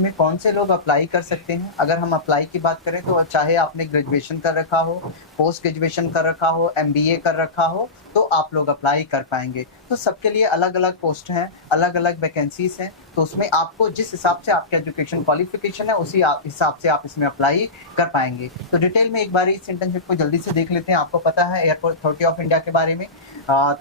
में कौन से लोग अप्लाई कर सकते हैं? अगर हम अप्लाई की बात करें तो चाहे आपने ग्रेजुएशन कर रखा हो, पोस्ट ग्रेजुएशन कर रखा हो, एमबीए कर रखा हो, तो आप लोग अप्लाई कर पाएँगे। तो सबके लिए अलग-अलग पोस्ट हैं, अलग-अलग वैकेंसीज़ हैं, तो उसमें आपको जिस हिसाब से आपका एजुकेशन क्वालिफ़िकेशन है, उसी हिसाब से आप इसमें अप्लाई कर पाएँगे। तो डिटेल में एक बार इस इंटर्नशिप को जल्दी से देख लेते हैं। आपको पता है एयरपोर्ट अथॉरिटी ऑफ इंडिया के बारे में।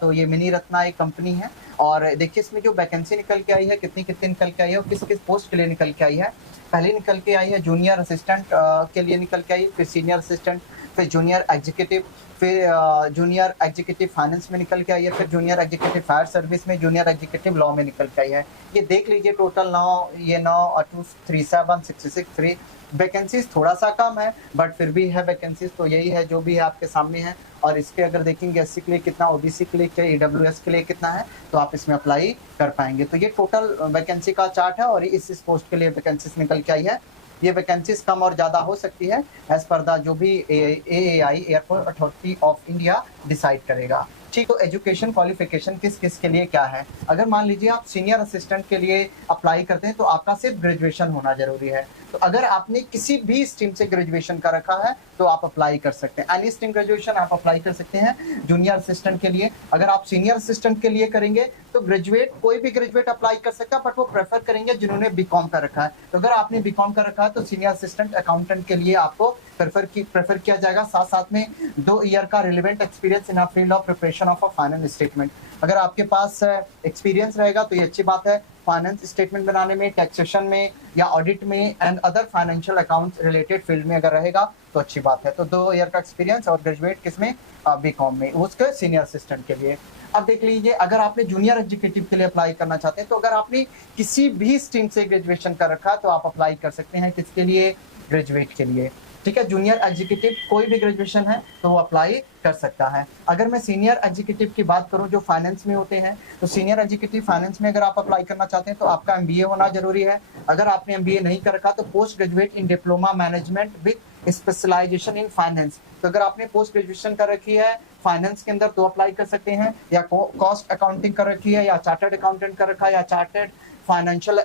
तो ये मिनी रत्ना एक कंपनी है और देखिए इसमें जो वैकेंसी निकल के आई है, कितनी-कितनी निकल के आई है और किस-किस पोस्ट के लिए निकल के आई है। पहले निकल के आई है जूनियर असिस्टेंट के लिए निकल के आई, फिर सीनियर असिस्टेंट, फिर जूनियर एग्जीक्यूटिव, फिर जूनियर एग्जीक्यूटिव फाइनेंस में निकल के आई है, फिर जूनियर एग्जीक्यूटिव फायर सर्विस में, जूनियर एग्जीक्यूटिव लॉ में निकल के आई है। ये देख लीजिए टोटल 9 और 237 66 फ्री वैकेंसीज थोड़ा सा कम है बट फिर भी है वैकेंसीज, तो यही है जो भी है आपके सामने है। और इसके अगर देखेंगे एससी के लिए कितना, ओबीसी के लिए क्या, ईडब्ल्यूएस के लिए कितना है, तो आप इसमें अप्लाई कर पाएंगे। तो ये टोटल वैकेंसी का चार्ट है और इस पोस्ट के लिए वैकेंसीज निकल के आई है। ये वैकेंसीज कम और ज़्यादा हो सकती है एज पर द जो भी AAI airport authority of India decide करेगा। ठीक, तो एजुकेशन क्वालिफिकेशन किस किस के लिए क्या है? अगर मान लीजिए आप सीनियर असिस्टेंट के लिए अप्लाई करते हैं तो आपका सिर्फ ग्रेजुएशन होना जरूरी है। तो अगर आपने किसी भी स्ट्रीम से ग्रेजुएशन कर रखा है तो आप अप्लाई कर सकते हैं, एनी स्ट्रीम ग्रेजुएशन आप अप्लाई कर सकते हैं जूनियर असिस्टेंट के लिए। अगर आप सीनियर असिस्टेंट के लिए करेंगे तो ग्रेजुएट, कोई भी ग्रेजुएट अप्लाई कर सकता है बट वो प्रेफर करेंगे जिन्होंने बीकॉम कर रखा है। तो अगर आपने बीकॉम कर रखा है तो सीनियर असिस्टेंट अकाउंटेंट के लिए आपको प्रेफर किया जाएगा। साथ साथ में 2 ईयर का relevant experience in a field of preparation of a finance statement. अगर आपके पास एक्सपीरियंस रहेगा तो ये अच्छी बात है, फाइनेंस स्टेटमेंट बनाने में, टैक्सेशन में या ऑडिट में and other financial accounts related field में अगर रहेगा तो अच्छी बात है। तो 2 ईयर का एक्सपीरियंस और ग्रेजुएट किसमें, बीकॉम में, उसके सीनियर असिस्टेंट के लिए। अब देख लीजिए अगर आपने जूनियर एग्जीक्यूटिव के लिए अप्लाई करना चाहते हैं तो अगर आपने किसी भी स्ट्रीम से ग्रेजुएशन कर रखा है तो आप अप्लाई कर सकते हैं, किसके लिए, ग्रेजुएट के लिए। ठीक है, जूनियर एग्जीक्यूटिव कोई भी ग्रेजुएशन है तो वो अप्लाई कर सकता है। अगर मैं सीनियर एग्जीक्यूटिव की बात करूं जो फाइनेंस में होते हैं, तो सीनियर एग्जीक्यूटिव फाइनेंस में अगर आप अप्लाई करना चाहते हैं तो आपका एमबीए होना जरूरी है। अगर आपने एमबीए नहीं कर रखा तो post graduate in diploma management with specialisation in finance. तो अगर आपने पोस्ट ग्रेजुएशन कर रखी है फाइनेंस के अंदर तो अप्लाई कर सकते हैं, या कॉस्ट अकाउंटिंग कर रखी है, या चार्टर्ड अकाउंटेंट कर रखा है, या चार्टर्ड फाइनेंशियल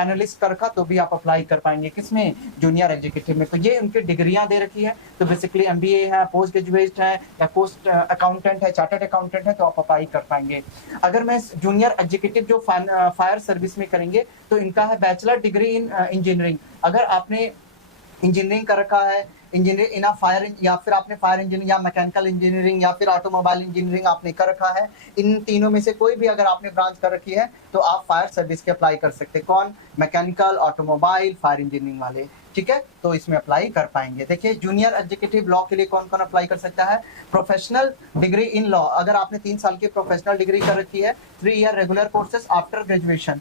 एनालिस्ट कर रखा तो भी आप अप्लाई कर पाएंगे किसमें, जूनियर एग्जीक्यूटिव में। तो ये उनकी डिग्रियां दे रखी है, तो बेसिकली एमबीए है, पोस्ट ग्रेजुएट है, या पोस्ट अकाउंटेंट है, चार्टर्ड अकाउंटेंट है, तो आप अप्लाई कर पाएंगे। अगर मैं जूनियर एग्जीक्यूटिव जो फायर सर्विस में करेंगे तो इनका है बैचलर डिग्री इन इंजीनियरिंग। अगर आपने इंजीनियरिंग कर रखा है, इंजीनियरिंग इन फायर, या फिर आपने फायर इंजीनियरिंग या मैकेनिकल इंजीनियरिंग या फिर ऑटोमोबाइल इंजीनियरिंग आपने कर रखा है, इन तीनों में से कोई भी अगर आपने ब्रांच कर रखी है तो आप फायर सर्विस के अप्लाई कर सकते हैं। कौन, मैकेनिकल, ऑटोमोबाइल, फायर इंजीनियरिंग वाले। ठीक है, तो इसमें अप्लाई कर पाएंगे। देखिए जूनियर एग्जीक्यूटिव लॉ के लिए कौन कौन अप्लाई कर सकता है, प्रोफेशनल डिग्री इन लॉ, अगर आपने 3 साल की प्रोफेशनल डिग्री कर रखी है, 3 year regular courses after graduation,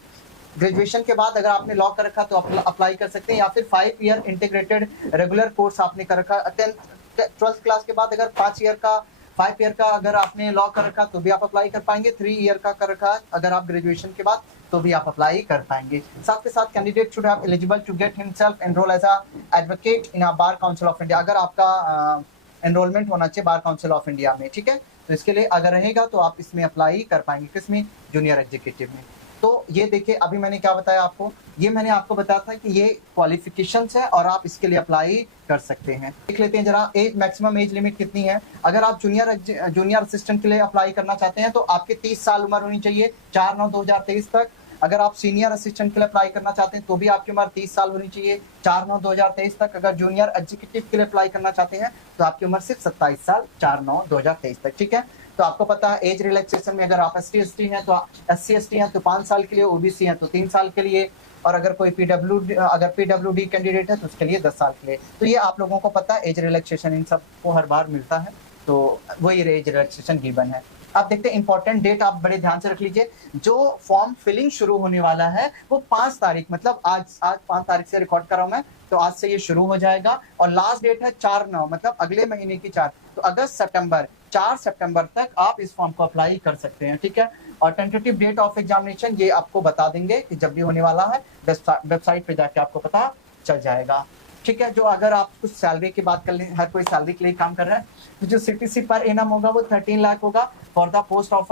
graduation के बाद अगर आपने लॉ कर रखा तो अप्लाई कर सकते हैं, या फिर 5 ईयर इंटीग्रेटेड रेगुलर कोर्स आपने कर रखा, 12th क्लास के बाद अगर 5 ईयर का अगर आपने लॉ कर रखा तो भी आप अप्लाई कर पाएंगे, 3 ईयर का कर रखा अगर आप ग्रेजुएशन के बाद तो भी आप अप्लाई कर पाएंगे। साथ के साथ candidate should have eligible to get himself enroll as a advocate in a bar council of India, अगर आपका एनरोलमेंट होना चाहिए बार काउंसिल ऑफ इंडिया में। ठीक है, तो इसके लिए अगर रहेगा तो आप इसमें अप्लाई कर पाएंगे, किसमें, जूनियर एग्जीक्यूटिव में। तो ये देखिए अभी मैंने क्या बताया आपको, ये मैंने आपको बताया था कि ये क्वालिफिकेशंस है और आप इसके लिए अप्लाई कर सकते हैं। देख लेते हैं जरा एज, मैक्सिमम एज लिमिट कितनी है। अगर आप जूनियर असिस्टेंट के लिए अप्लाई करना चाहते हैं तो आपके 30 साल उम्र होनी चाहिए 4/9/2023 तक। अगर आप सीनियर असिस्टेंट के लिए अप्लाई करना चाहते हैं तो भी आपकी उम्र 30 साल होनी चाहिए 4/9/2023 तक। अगर जूनियर एग्जीक्यूटिव के लिए अप्लाई करना चाहते हैं तो आपकी उम्र सिर्फ 27 साल 4/9/2023 तक। ठीक है, तो आपको पता है एज रिलैक्सेशन में अगर आप ST हैं तो SC/ST हैं तो 5 साल के लिए, OBC हैं तो 3 साल के लिए, और अगर कोई PWD कैंडिडेट है तो उसके लिए 10 साल के लिए। तो ये आप लोगों को पता है एज रिलैक्सेशन इन सब को हर बार मिलता है, तो वही एज रिलैक्सेशन गिवन है। अब देखते हैं इंपॉर्टेंट डेट, आप बड़े ध्यान से रख लीजिए। जो फॉर्म फिलिंग शुरू होने वाला है वो 5 तारीख, मतलब आज 5 तारीख से रिकॉर्ड कर रहा हूं मैं, तो आज से ये शुरू हो जाएगा और लास्ट डेट है 4/9, मतलब अगले महीने की 4, तो अगस्त सितंबर 4 सितंबर तक आप इस फॉर्म को अप्लाई कर सकते हैं। ठीक है, और टेंटेटिव डेट ऑफ एग्जामिनेशन ये आपको बता देंगे कि जब भी होने वाला है, वेबसाइट पे जाके आपको पता चल जाएगा। ठीक है, जो अगर आप कुछ सैलरी की बात कर लें, हर कोई सैलरी के लिए काम कर रहा है, तो जो CTC पर एनम होगा वो 13 लाख होगा for the post of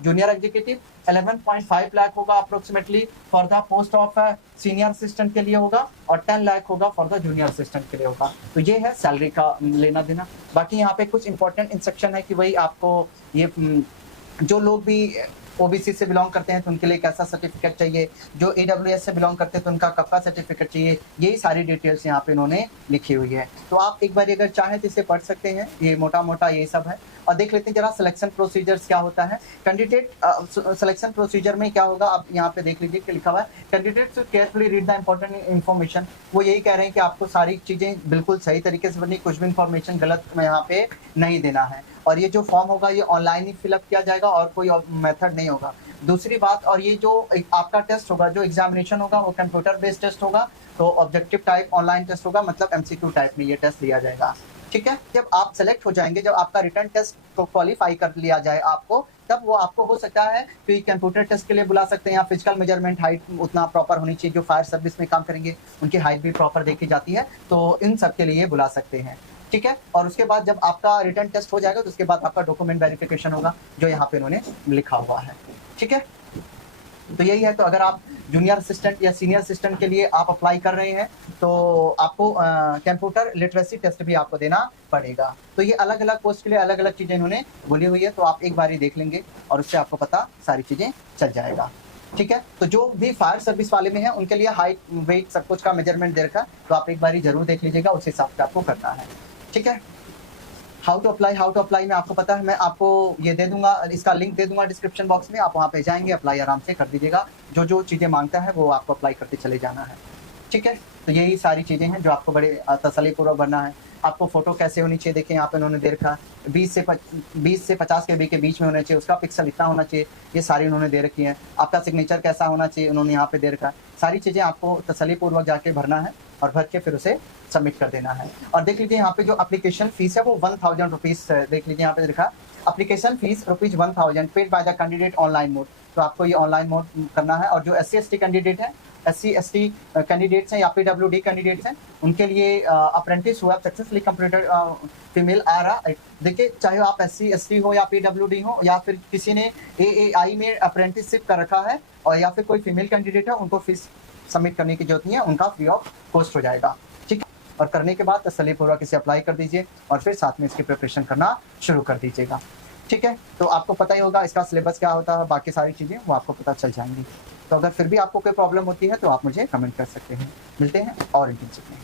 junior executive 11.5 lakh होगा approximately for the post of senior assistant के लिए होगा, और 10 लाख होगा फॉर द जूनियर असिस्टेंट के लिए होगा। तो ये है सैलरी का लेना देना। बाकी यहाँ पे कुछ इंपॉर्टेंट इंस्ट्रक्शन है कि वही आपको ये जो लोग भी ओबीसी से बिलोंग करते हैं तो उनके लिए कैसा सर्टिफिकेट चाहिए, जो ईडब्ल्यूएस से बिलोंग करते हैं तो उनका कब का सर्टिफिकेट चाहिए, यही सारी डिटेल्स यहाँ पे इन्होंने लिखी हुई है। तो आप एक बार अगर चाहें तो इसे पढ़ सकते हैं, ये मोटा मोटा ये सब है। और देख लेते हैं जरा सिलेक्शन प्रोसीजर्स क्या होता है। कैंडिडेट सिलेक्शन प्रोसीजर में क्या होगा, आप यहाँ पे देख लीजिए कि लिखा हुआ है candidate to carefully read the important information. वो यही कह रहे हैं कि आपको सारी चीजें बिल्कुल सही तरीके से बननी, कुछ भी इन्फॉर्मेशन गलत में यहाँ पे नहीं देना है। और ये जो फॉर्म होगा ये ऑनलाइन ही फिलअप किया जाएगा और कोई मेथड नहीं होगा। दूसरी बात, और ये जो आपका टेस्ट होगा, जो एग्जामिनेशन होगा वो कंप्यूटर बेस्ड टेस्ट होगा, तो ऑब्जेक्टिव टाइप ऑनलाइन टेस्ट होगा, मतलब एमसीक्यू टाइप में ये टेस्ट लिया जाएगा। ठीक है, जब आप सेलेक्ट हो जाएंगे, जब आपका रिटर्न टेस्ट को क्वालिफाई कर लिया जाए आपको, तब वो आपको हो सकता है कि कंप्यूटर टेस्ट के लिए बुला सकते हैं, या फिजिकल मेजरमेंट हाइट उतना प्रॉपर होनी चाहिए, जो फायर सर्विस में काम करेंगे उनकी हाइट भी प्रॉपर देखी जाती है, तो इन सब के लिए बुला सकते हैं। ठीक है, और उसके बाद जब आपका रिटर्न टेस्ट हो जाएगा तो उसके बाद आपका डॉक्यूमेंट वेरिफिकेशन होगा, जो यहाँ पे उन्होंने लिखा हुआ है। ठीक है, तो यही है। तो अगर आप जूनियर असिस्टेंट या सीनियर असिस्टेंट के लिए आप अप्लाई कर रहे हैं तो आपको कंप्यूटर लिटरेसी टेस्ट भी आपको देना पड़ेगा। तो ये अलग अलग पोस्ट के लिए अलग अलग चीज़ें इन्होंने बोली हुई है, तो आप एक बार ही देख लेंगे और उससे आपको पता सारी चीज़ें चल जाएगा। ठीक है, तो जो भी फायर सर्विस वाले में है उनके लिए हाइट वेट सब कुछ का मेजरमेंट दे रखा, तो आप एक बार ही जरूर देख लीजिएगा, उस हिसाब से आपको करना है। ठीक है, हाउ टू अप्लाई में आपको पता है, मैं आपको ये दे दूंगा, इसका लिंक दे दूंगा डिस्क्रिप्शन बॉक्स में, आप वहाँ पे जाएंगे, अप्लाई आराम से कर दीजिएगा, जो जो चीज़ें मांगता है वो आपको अप्लाई करते चले जाना है। ठीक है, तो यही सारी चीज़ें हैं जो आपको बड़े तसल्लीपूर्वक भरना है। आपको फोटो कैसे होनी चाहिए, देखिए यहाँ पे उन्होंने दे रखा है 20 से 50 KB के बीच में होना चाहिए, उसका पिक्सल इतना होना चाहिए, ये सारी उन्होंने दे रखी है। आपका सिग्नेचर कैसा होना चाहिए उन्होंने यहाँ पे दे रखा है, सारी चीज़ें आपको तसल्लीपूर्वक जाके भरना है और भर के फिर उसे सबमिट कर देना है। और देख लीजिए यहाँ पे जो एप्लीकेशन फीस है वो 1000 रुपीज़, देख लीजिए यहाँ पे लिखा application fees ₹1000 paid by the candidate online mode, तो आपको ये ऑनलाइन मोड करना है। और जो SC/ST कैंडिडेट है, SC/ST कैंडिडेट्स हैं या PWD कैंडिडेट्स हैं, उनके लिए अप्रेंटिस हुआ सक्सेसफुली कंप्लीटेड फीमेल आ रहा, देखिए चाहे आप SC/ST हो या PWD हो, या फिर किसी ने AAI में अप्रेंटिसशिप कर रखा है, और या फिर कोई फीमेल कैंडिडेट है, उनको फीस सबमिट करने की जरूरत नहीं है, उनका फ्री ऑफ कॉस्ट हो जाएगा। ठीक है, और करने के बाद तसल्लीपूर्वक इसे अप्लाई कर दीजिए और फिर साथ में इसकी प्रिपरेशन करना शुरू कर दीजिएगा। ठीक है, तो आपको पता ही होगा इसका सिलेबस क्या होता है, बाकी सारी चीज़ें वो आपको पता चल जाएंगी। तो अगर फिर भी आपको कोई प्रॉब्लम होती है तो आप मुझे कमेंट कर सकते हैं। मिलते हैं और इंटर्नशिप में।